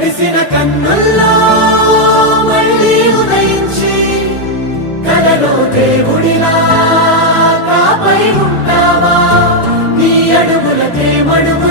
తడిసిన కన్నుల్లో మళ్ళీ ఉదయించి కలలో దేవుడిలా కాపై ఉంటావా నీ అడుగులకే మడుగు